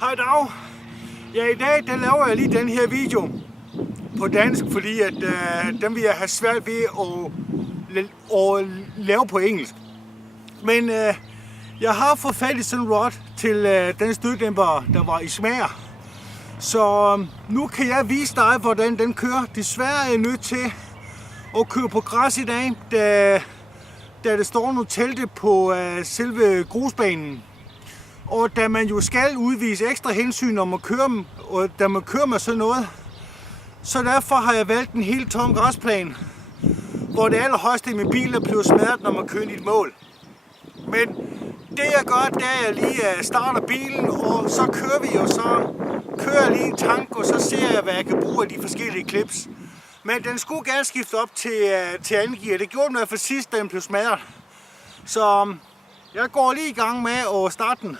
Hej Dag. Ja, i dag der laver jeg lige den her video på dansk, fordi at den vil jeg have svært ved at lave på engelsk. Men jeg har fået fat i sådan en rod til den støddæmper, der var i Smager. Så nu kan jeg vise dig, hvordan den kører. Desværre er jeg nødt til at køre på græs i dag, da der står nogle telte på selve grusbanen. Og da man jo skal udvise ekstra hensyn, når man kører dem, og da man kører med sådan noget, så derfor har jeg valgt en helt tom græsplan, hvor det allerhøjeste i min bil er blevet smadret, når man kører i et mål. Men det jeg gør, det er, at jeg lige starter bilen, og så kører vi, og så kører jeg lige en tank, og så ser jeg, hvad jeg kan bruge af de forskellige clips. Men den skulle gerne skifte op til anden gear. Det gjorde den i hvert fald sidst, da den blev smadret. Så jeg går lige i gang med at starte den.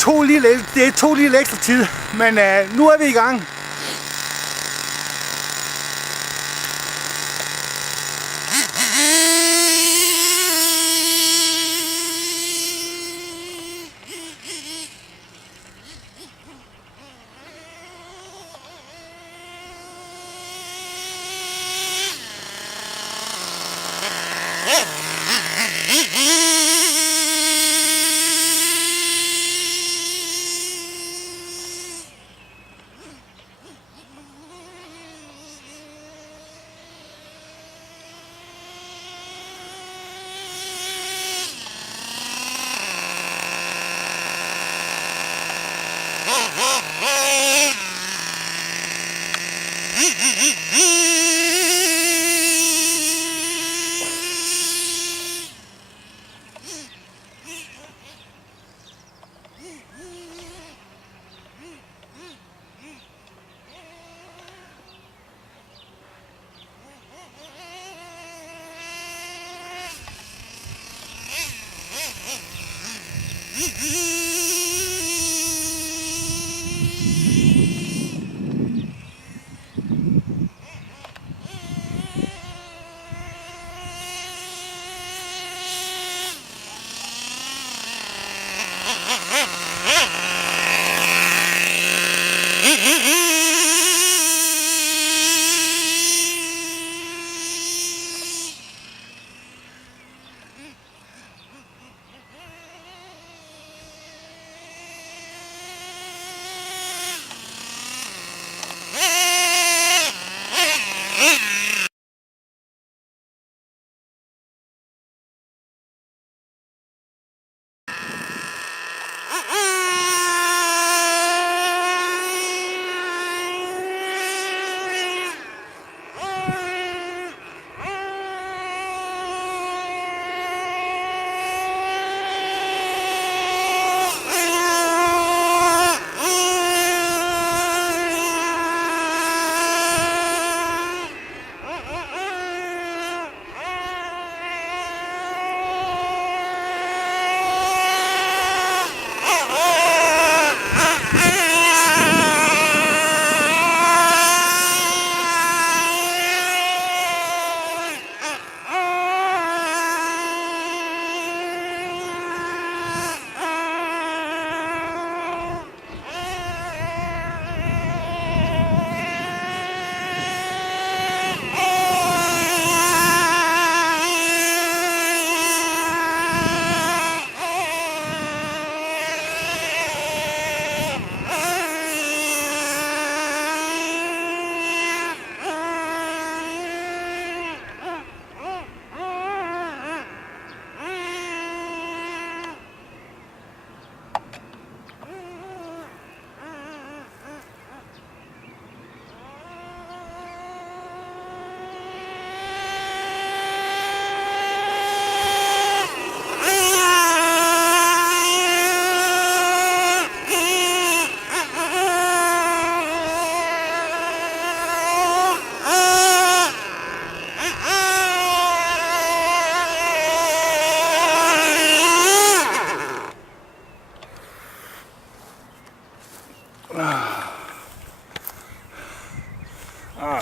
tog lige ekstra tid, men nu er vi i gang.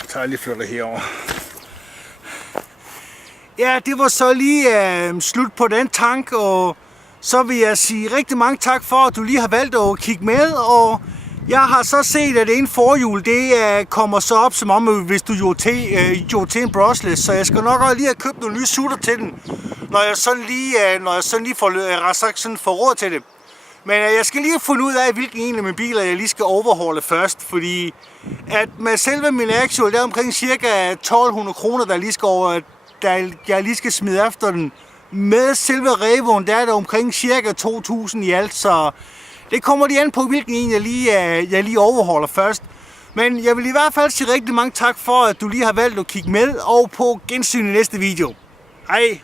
Så jeg lige flytter herover. Ja, det var så lige slut på den tank, og så vil jeg sige rigtig mange tak for, at du lige har valgt at kigge med, og jeg har så set, at en forhjul, det kommer så op som om, hvis du gjorde til en brushless, så jeg skal nok også lige have købt nogle nye sutter til den, når jeg sådan lige får råd til det. Men jeg skal lige finde ud af, hvilken en af mine biler, jeg lige skal overhale først, fordi at med selve min Actual, der er omkring cirka 1200 kroner, jeg lige skal smide efter den. Med selve Revoen, der er der omkring cirka 2000 i alt, så det kommer lige an på, hvilken en jeg lige overholder først. Men jeg vil i hvert fald sige rigtig mange tak for, at du lige har valgt at kigge med, og på gensyn i næste video. Hej!